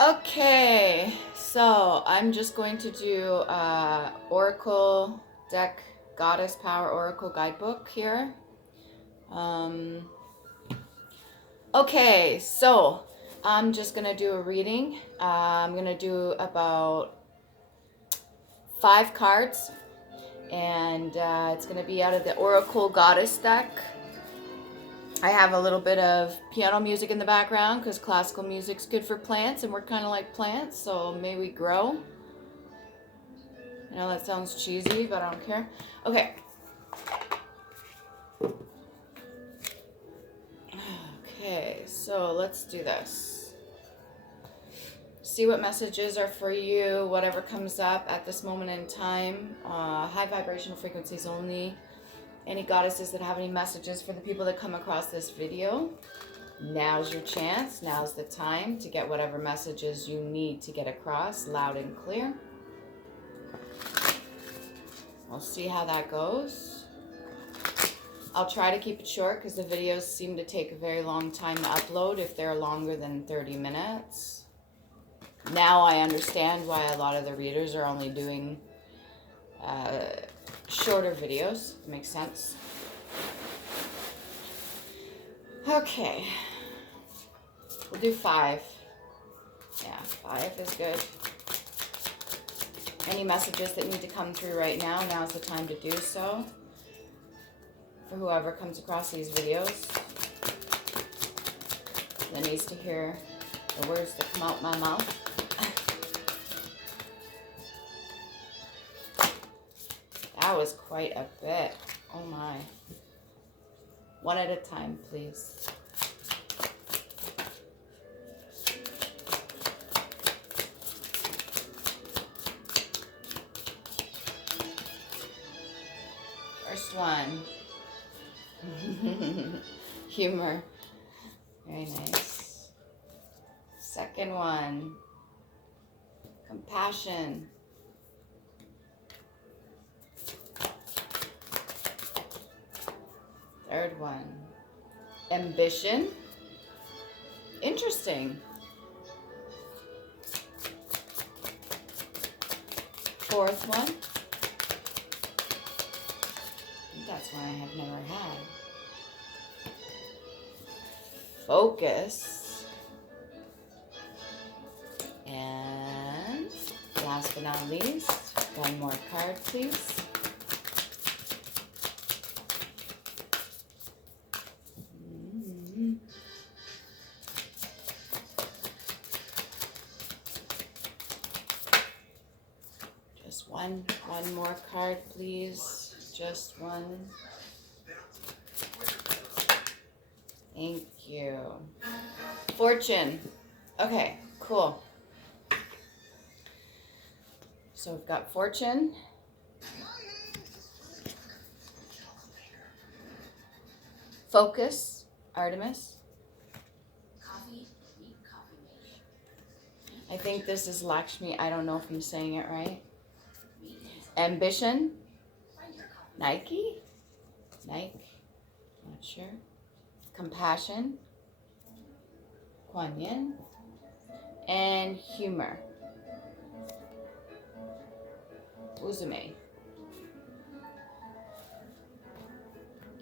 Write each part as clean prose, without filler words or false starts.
Okay, so I'm just going to do Oracle deck Goddess Power Oracle Guidebook here. Okay, so I'm just gonna do a reading. I'm gonna do about 5 cards, and it's gonna be out of the Oracle Goddess deck. I have a little bit of piano music in the background because classical music's good for plants, and we're kind of like plants, so may we grow. I know that sounds cheesy, but I don't care. Okay. Okay, so let's do this. See what messages are for you, whatever comes up at this moment in time. High vibrational frequencies only. Any goddesses that have any messages for the people that come across this video, now's your chance. Now's the time to get whatever messages you need to get across loud and clear. We'll see how that goes. I'll try to keep it short because the videos seem to take a very long time to upload if they're longer than 30 minutes. Now I understand why a lot of the readers are only doing shorter videos. Makes sense. Okay. We'll do 5. Yeah, 5 is good. Any messages that need to come through right now, now's the time to do so. For whoever comes across these videos that needs to hear the words that come out my mouth. That was quite a bit. Oh my. One at a time, please. First one. Humor. Very nice. Second one. Compassion. Third one. Ambition. Interesting. Fourth one. That's one I have never had. Focus. And last but not least, one more card, please. Just one more card, please. Just one. Thank you. Fortune. Okay, cool. So we've got Fortune. Focus, Artemis. I think this is Lakshmi. I don't know if I'm saying it right. Ambition. Nike? Nike? Not sure. Compassion. Kuan Yin. And humor. UZUME.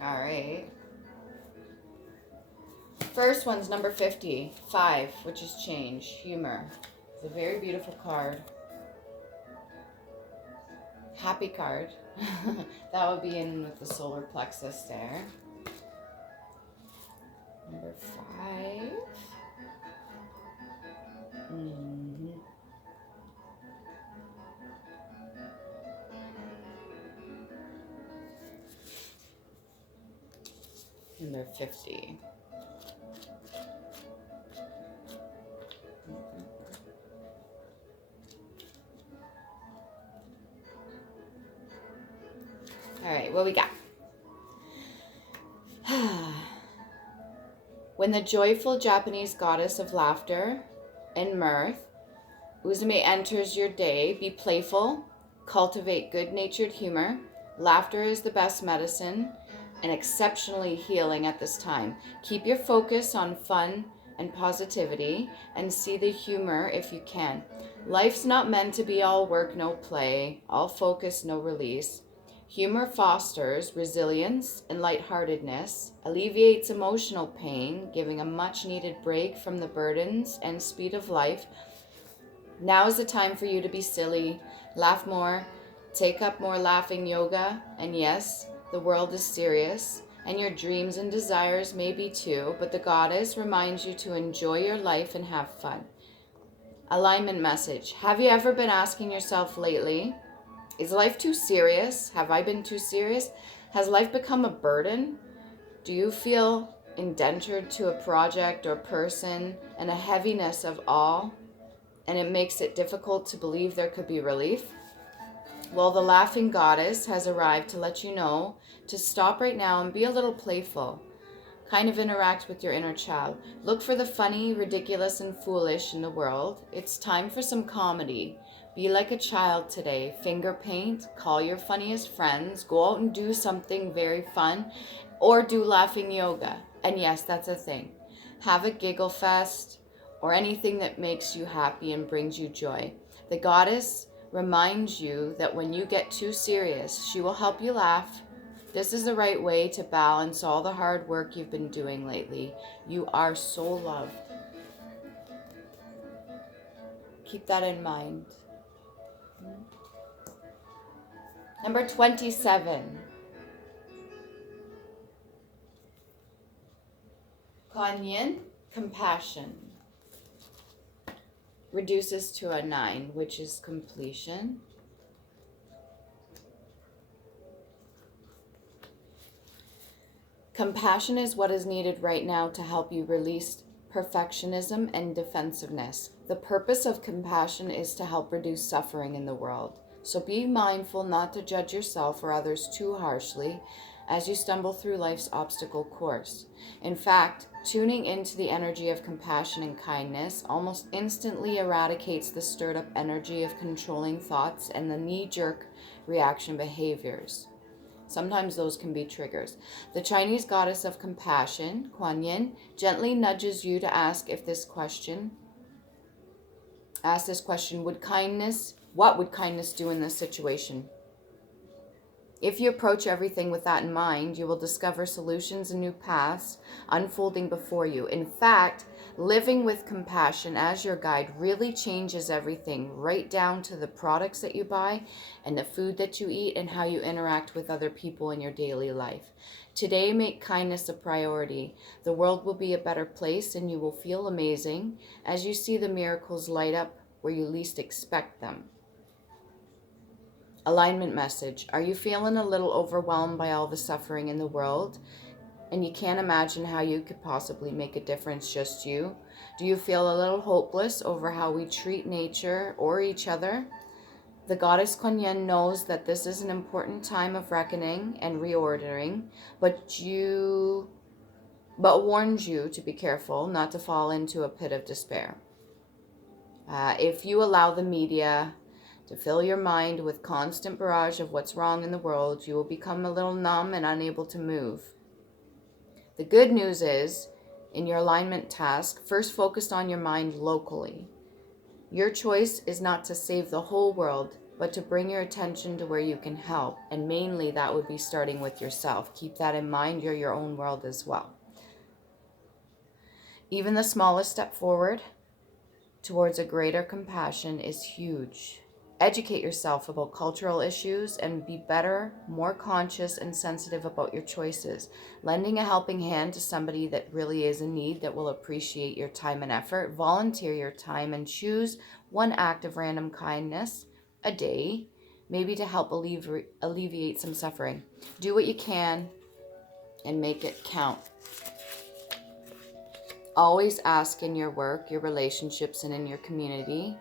Alright. First one's number 50. 5, which is change. Humor. It's a very beautiful card. Happy card. That would be in with the solar plexus there. Number 5. Number 50. All right, what we got? When the joyful Japanese goddess of laughter and mirth, UZUME, enters your day, be playful, cultivate good-natured humor. Laughter is the best medicine and exceptionally healing at this time. Keep your focus on fun and positivity, and see the humor if you can. Life's not meant to be all work, no play, all focus, no release. Humor fosters resilience and lightheartedness, alleviates emotional pain, giving a much needed break from the burdens and speed of life. Now is the time for you to be silly, laugh more, take up more laughing yoga, and yes, the world is serious, and your dreams and desires may be too, but the goddess reminds you to enjoy your life and have fun. Alignment message. Have you ever been asking yourself lately, is life too serious? Have I been too serious? Has life become a burden? Do you feel indentured to a project or person and a heaviness of all, and it makes it difficult to believe there could be relief? Well, the laughing goddess has arrived to let you know to stop right now and be a little playful. Kind of interact with your inner child. Look for the funny, ridiculous, and foolish in the world. It's time for some comedy. Be like a child today. Finger paint, call your funniest friends, go out and do something very fun, or do laughing yoga. And yes, that's a thing. Have a giggle fest, or anything that makes you happy and brings you joy. The goddess reminds you that when you get too serious, she will help you laugh. This is the right way to balance all the hard work you've been doing lately. You are so loved. Keep that in mind. Number 27. Kuan-yin, compassion. Reduces to a 9, which is completion. Compassion is what is needed right now to help you release perfectionism and defensiveness. The purpose of compassion is to help reduce suffering in the world. So be mindful not to judge yourself or others too harshly as you stumble through life's obstacle course. In fact, tuning into the energy of compassion and kindness almost instantly eradicates the stirred up energy of controlling thoughts and the knee-jerk reaction behaviors. Sometimes those can be triggers. The Chinese goddess of compassion, Kuan Yin, gently nudges you to ask this question, what would kindness do in this situation? If you approach everything with that in mind, you will discover solutions and new paths unfolding before you. In fact, living with compassion as your guide really changes everything, right down to the products that you buy and the food that you eat and how you interact with other people in your daily life. Today, make kindness a priority. The world will be a better place and you will feel amazing as you see the miracles light up where you least expect them. Alignment message. Are you feeling a little overwhelmed by all the suffering in the world and you can't imagine how you could possibly make a difference, just you? Do you feel a little hopeless over how we treat nature or each other? The goddess Kuan Yin knows that this is an important time of reckoning and reordering, but warns you to be careful not to fall into a pit of despair. If you allow the media to fill your mind with constant barrage of what's wrong in the world, you will become a little numb and unable to move. The good news is, in your alignment task, first focus on your mind locally. Your choice is not to save the whole world, but to bring your attention to where you can help. And mainly that would be starting with yourself. Keep that in mind. You're your own world as well. Even the smallest step forward towards a greater compassion is huge. Educate yourself about cultural issues and be better, more conscious and sensitive about your choices. Lending a helping hand to somebody that really is in need, that will appreciate your time and effort. Volunteer your time and choose one act of random kindness a day, maybe to help alleviate some suffering. Do what you can and make it count. Always ask in your work, your relationships, and in your community,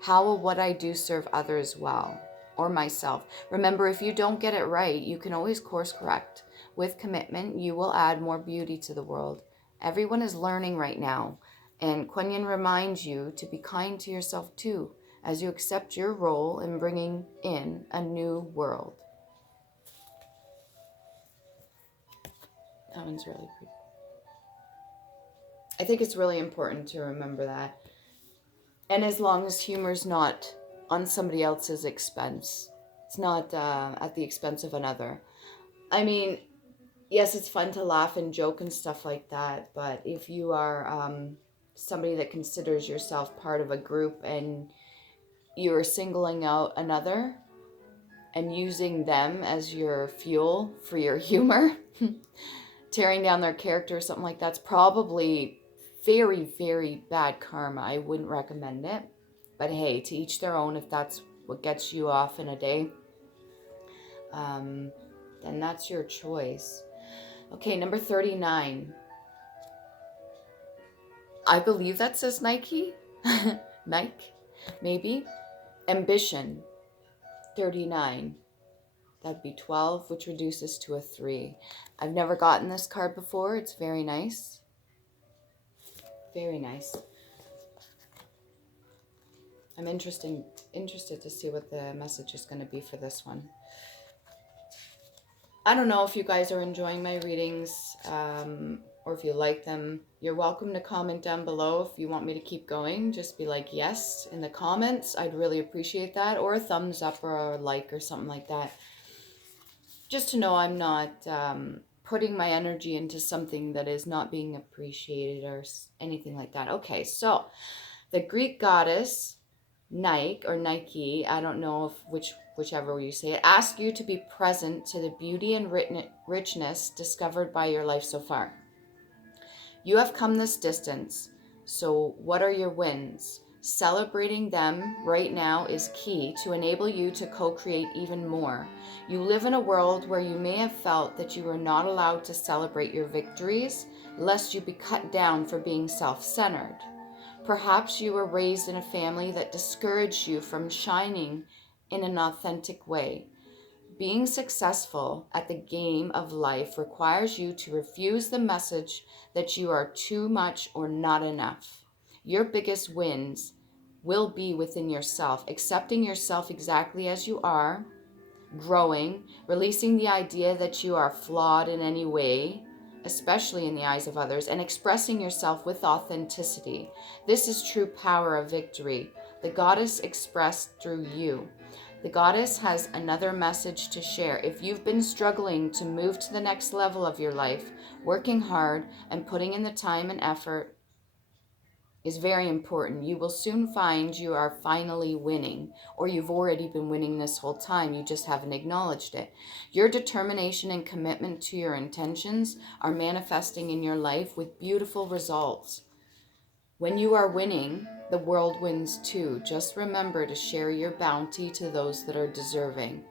how will what I do serve others well, or myself? Remember, if you don't get it right, you can always course correct. With commitment, you will add more beauty to the world. Everyone is learning right now, and Kuan Yin reminds you to be kind to yourself too, as you accept your role in bringing in a new world. That one's really pretty. I think it's really important to remember that. And as long as humor's not on somebody else's expense, it's not at the expense of another. I mean, yes, it's fun to laugh and joke and stuff like that, but if you are somebody that considers yourself part of a group and you are singling out another and using them as your fuel for your humor, tearing down their character or something like that's probably very, very bad karma. I wouldn't recommend it. But hey, to each their own. If that's what gets you off in a day, then that's your choice. Okay, number 39. I believe that says Nike. Nike, maybe. Ambition, 39. That'd be 12, which reduces to a 3. I've never gotten this card before. It's very nice. Very nice. I'm interested to see what the message is going to be for this one. I don't know if you guys are enjoying my readings or if you like them. You're welcome to comment down below if you want me to keep going. Just be like yes in the comments. I'd really appreciate that. Or a thumbs up or a like or something like that. Just to know I'm not putting my energy into something that is not being appreciated or anything like that. Okay, so the Greek goddess Nike or Nike, I don't know if whichever way you say it, asks you to be present to the beauty and richness discovered by your life so far. You have come this distance, so what are your wins? Celebrating them right now is key to enable you to co-create even more. You live in a world where you may have felt that you were not allowed to celebrate your victories, lest you be cut down for being self-centered. Perhaps you were raised in a family that discouraged you from shining in an authentic way. Being successful at the game of life requires you to refuse the message that you are too much or not enough. Your biggest wins will be within yourself, accepting yourself exactly as you are, growing, releasing the idea that you are flawed in any way, especially in the eyes of others, and expressing yourself with authenticity. This is true power of victory, the goddess expressed through you. The goddess has another message to share. If you've been struggling to move to the next level of your life, working hard and putting in the time and effort is very important. You will soon find you are finally winning, or you've already been winning this whole time. You just haven't acknowledged it. Your determination and commitment to your intentions are manifesting in your life with beautiful results. When you are winning, the world wins too. Just remember to share your bounty to those that are deserving.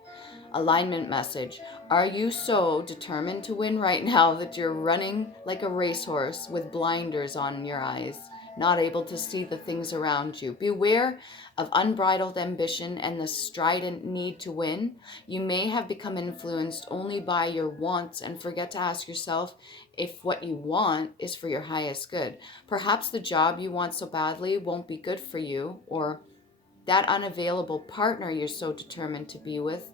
Alignment message. Are you so determined to win right now that you're running like a racehorse with blinders on your eyes, not able to see the things around you? Beware of unbridled ambition and the strident need to win. You may have become influenced only by your wants and forget to ask yourself if what you want is for your highest good. Perhaps the job you want so badly won't be good for you, or that unavailable partner you're so determined to be with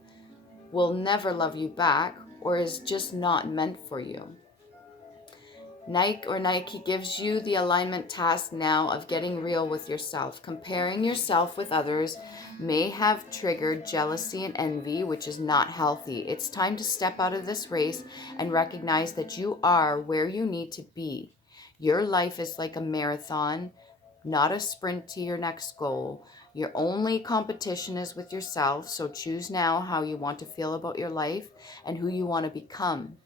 will never love you back or is just not meant for you. Nike gives you the alignment task now of getting real with yourself. Comparing yourself with others may have triggered jealousy and envy, which is not healthy. It's time to step out of this race and recognize that you are where you need to be. Your life is like a marathon, not a sprint to your next goal. Your only competition is with yourself, so choose now how you want to feel about your life and who you want to become.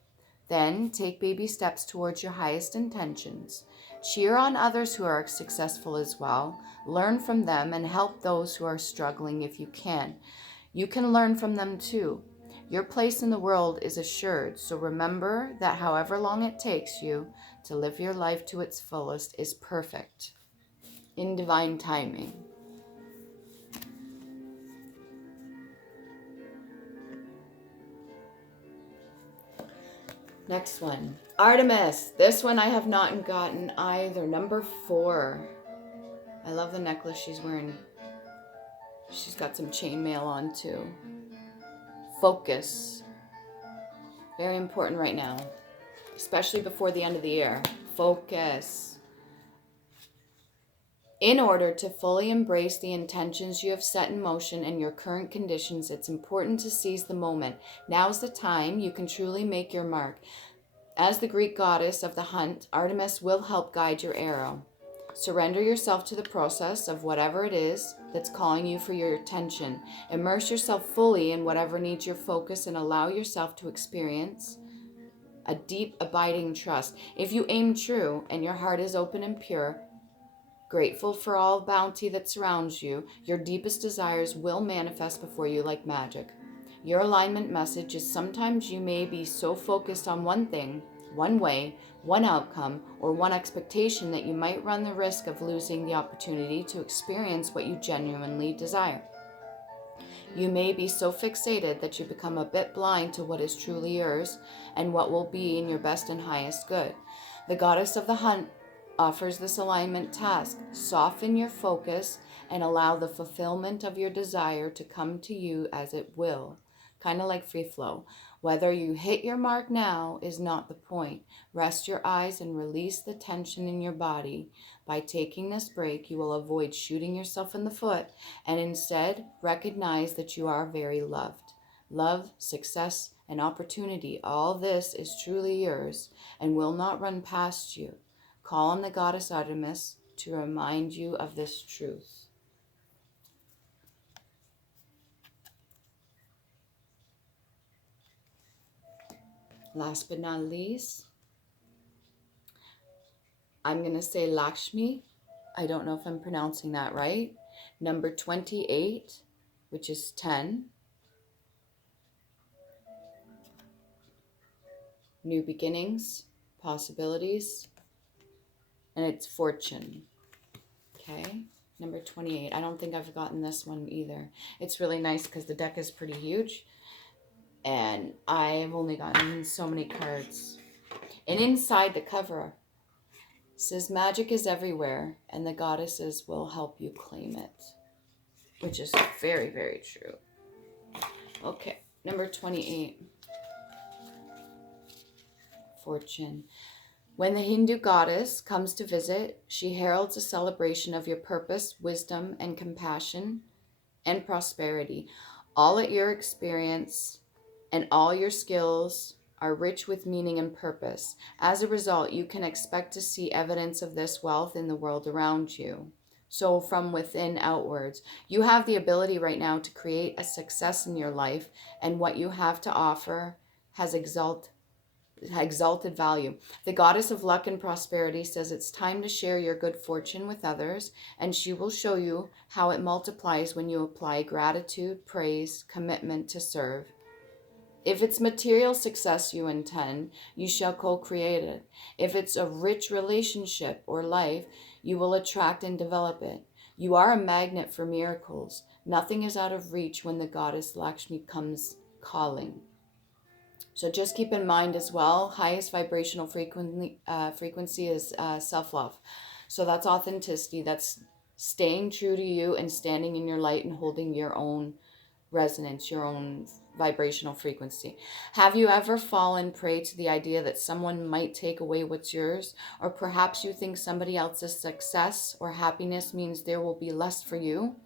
Then take baby steps towards your highest intentions. Cheer on others who are successful as well. Learn from them and help those who are struggling if you can. You can learn from them too. Your place in the world is assured, so remember that however long it takes you to live your life to its fullest is perfect in divine timing. Next one, Artemis. This one I have not gotten either. Number 4. I love the necklace she's wearing. She's got some chainmail on too. Focus. Very important right now, especially before the end of the year. Focus. In order to fully embrace the intentions you have set in motion and your current conditions, it's important to seize the moment. Now's the time you can truly make your mark. As the Greek goddess of the hunt, Artemis will help guide your arrow. Surrender yourself to the process of whatever it is that's calling you for your attention. Immerse yourself fully in whatever needs your focus and allow yourself to experience a deep, abiding trust. If you aim true and your heart is open and pure, grateful for all bounty that surrounds you, your deepest desires will manifest before you like magic. Your alignment message is sometimes you may be so focused on one thing, one way, one outcome, or one expectation that you might run the risk of losing the opportunity to experience what you genuinely desire. You may be so fixated that you become a bit blind to what is truly yours and what will be in your best and highest good. The goddess of the hunt offers this alignment task. Soften your focus and allow the fulfillment of your desire to come to you as it will. Kind of like free flow. Whether you hit your mark now is not the point. Rest your eyes and release the tension in your body. By taking this break, you will avoid shooting yourself in the foot and instead recognize that you are very loved. Love, success, and opportunity, all this is truly yours and will not run past you. Call on the goddess Artemis to remind you of this truth. Last but not least, I'm going to say LAKSHMI. I don't know if I'm pronouncing that right. Number 28, which is 10. New beginnings, possibilities, and it's fortune. Okay, number 28. I don't think I've gotten this one either. It's really nice because the deck is pretty huge. And I've only gotten so many cards. And inside the cover says magic is everywhere and the goddesses will help you claim it. Which is very, very true. Okay, number 28. Fortune. When the Hindu goddess comes to visit, she heralds a celebration of your purpose, wisdom, and compassion and prosperity. All at your experience and all your skills are rich with meaning and purpose. As a result, you can expect to see evidence of this wealth in the world around you. So from within outwards, you have the ability right now to create a success in your life, and what you have to offer has exalted value. The goddess of luck and prosperity says it's time to share your good fortune with others, and she will show you how it multiplies when you apply gratitude, praise, commitment to serve. If it's material success you intend, you shall co-create it. If it's a rich relationship or life, you will attract and develop it. You are a magnet for miracles. Nothing is out of reach when the goddess Lakshmi comes calling. So just keep in mind as well, highest vibrational frequency is self-love. So that's authenticity. That's staying true to you and standing in your light and holding your own resonance, your own vibrational frequency. Have you ever fallen prey to the idea that someone might take away what's yours? Or perhaps you think somebody else's success or happiness means there will be less for you?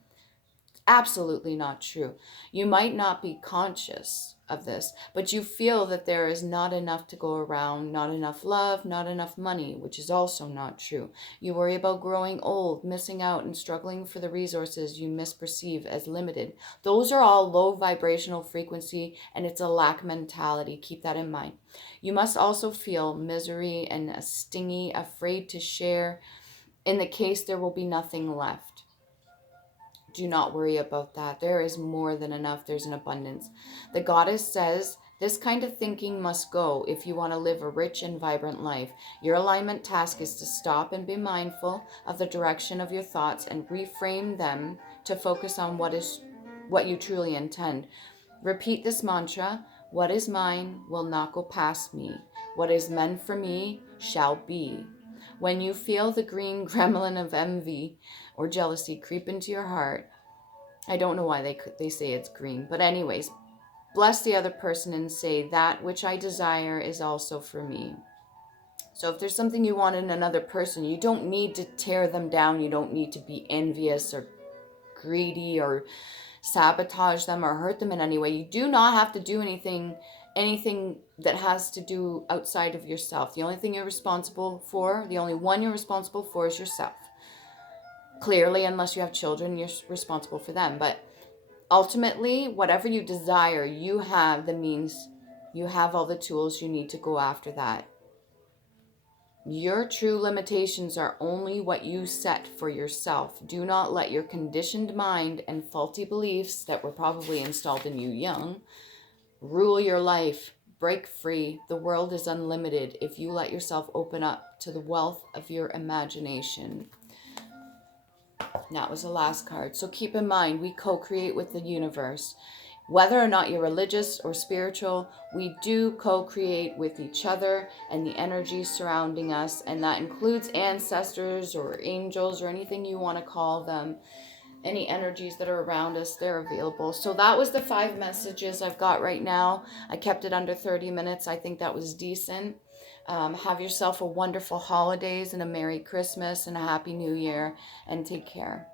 Absolutely not true. You might not be conscious of this, but you feel that there is not enough to go around, not enough love, not enough money, which is also not true. You worry about growing old, missing out, and struggling for the resources you misperceive as limited. Those are all low vibrational frequency, and it's a lack mentality. Keep that in mind. You must also feel misery and a stingy, afraid to share in the case there will be nothing left. Do not worry about that. There is more than enough. There's an abundance. The goddess says this kind of thinking must go if you want to live a rich and vibrant life. Your alignment task is to stop and be mindful of the direction of your thoughts and reframe them to focus on what you truly intend. Repeat this mantra: what is mine will not go past me. What is meant for me shall be. When you feel the green gremlin of envy or jealousy creep into your heart, I don't know why they say it's green, but anyways, bless the other person and say, that which I desire is also for me. So if there's something you want in another person, you don't need to tear them down. You don't need to be envious or greedy or sabotage them or hurt them in any way. You do not have to do anything that has to do outside of yourself. The only thing you're responsible for, the only one you're responsible for is yourself. Clearly, unless you have children, you're responsible for them. But ultimately, whatever you desire, you have the means, you have all the tools you need to go after that. Your true limitations are only what you set for yourself. Do not let your conditioned mind and faulty beliefs that were probably installed in you young rule your life. Break free. The world is unlimited if you let yourself open up to the wealth of your imagination. And that was the last card. So keep in mind, we co-create with the universe. Whether or not you're religious or spiritual, we do co-create with each other and the energies surrounding us, and that includes ancestors or angels or anything you want to call them. Any energies that are around us, they're available. So that was the 5 messages I've got right now. I kept it under 30 minutes. I think that was decent. Have yourself a wonderful holidays and a Merry Christmas and a Happy New Year, and take care.